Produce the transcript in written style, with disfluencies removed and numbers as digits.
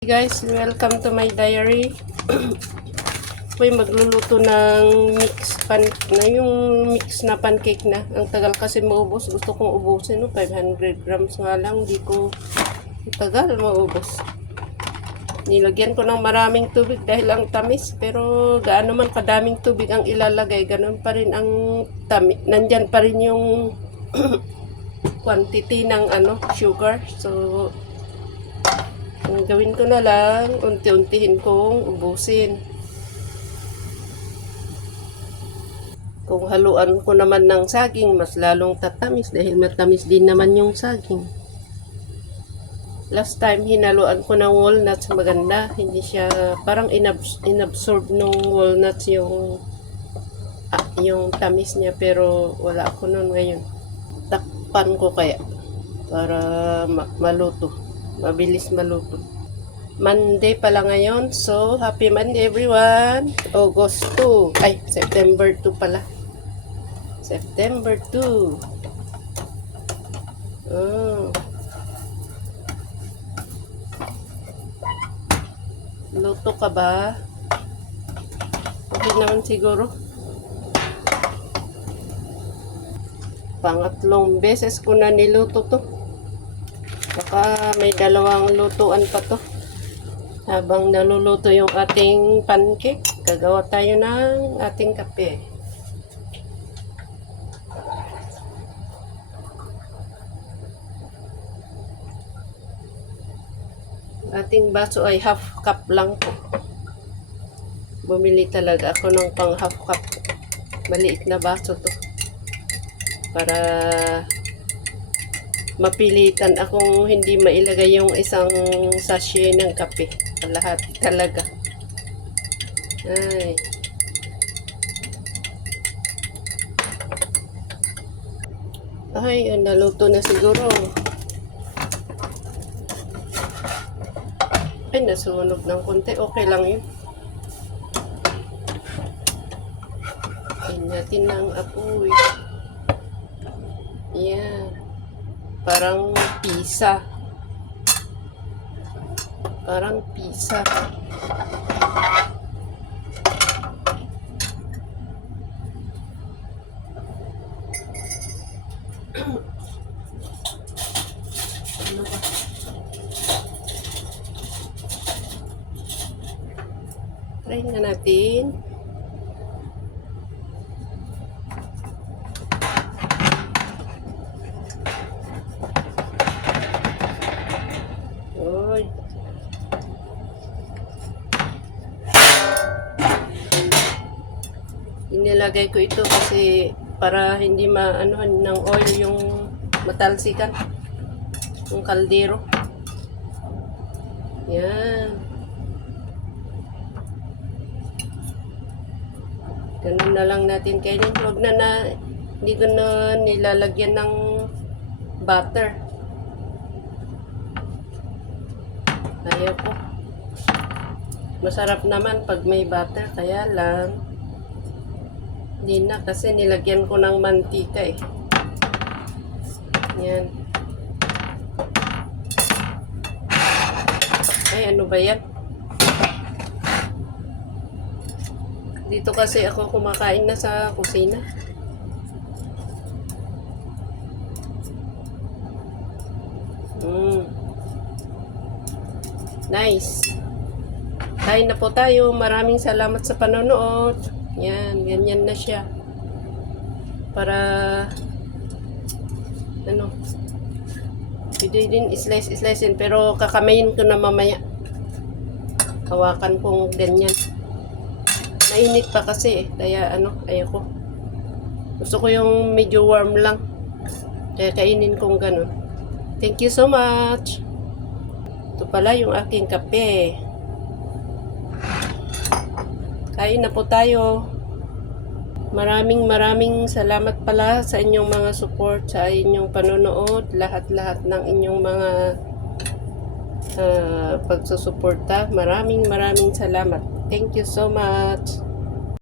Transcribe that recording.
Hey guys, welcome to my diary. Ako'y magluluto ng yung mix na pancake na. Ang tagal kasi maubos. Gusto kong ubusin, no? 500 grams nga lang. Hindi ko tagal maubos. Nilagyan ko ng maraming tubig dahil ang tamis. Pero gaano man kadaming tubig ang ilalagay, ganun pa rin ang tamis. Nandyan pa rin yung quantity ng sugar. So, ang gawin ko na lang, unti-untihin kong ubusin. Kung haluan ko naman ng saging, mas lalong tatamis dahil matamis din naman yung saging. Last time, hinaluan ko ng walnuts, maganda. Hindi siya, parang inabsorb ng walnuts yung tamis niya, pero wala ako nun ngayon. Takpan ko kaya para maluto. Mabilis maluto. Monday pala ngayon. So, happy Monday everyone. August 2. Ay, September 2 pala. September 2. Oh. Luto ka ba? Okay naman siguro. Pangatlong beses ko na niluto to. Baka may dalawang lutuan pa to. Habang naluluto yung ating pancake, gagawa tayo ng ating kape. Ating baso ay half cup lang po. Bumili talaga ako ng pang half cup. Maliit na baso to. Para mapilitan akong hindi mailagay yung isang sachet ng kape. Lahat talaga. Ay, naluto na siguro. Ay, nasunog ng konti. Okay lang yun. Tingnan natin ng apoy. Yan. Parang pizza. Parang pizza. Ano ba? Try na natin. Oy. Inilagay ko ito kasi para hindi maanuhan ng oil yung matalsikan. Yung kaldero. Yan. Ganun na lang natin kainin. Huwag hindi ko na nilalagyan ng butter. Ayaw ko. Masarap naman pag may butter. Kaya lang, hindi na kasi nilagyan ko ng mantika eh. Yan. Ay, ano ba yan? Dito kasi ako kumakain na sa kusina. Nice. Kain na po tayo. Maraming salamat sa panonood. Yan, ganyan na siya. Para pwede din slice-slicein pero kakamayin ko na mamaya. Hawakan kong ganyan. Mainit pa kasi eh. Kaya ayoko. Gusto ko yung medyo warm lang. Kaya kainin kong ganun. Thank you so much. Ito pala yung aking kape. Kain na po tayo. Maraming salamat pala sa inyong mga support, sa inyong panonood, lahat-lahat ng inyong mga pagsusuporta. Maraming salamat. Thank you so much.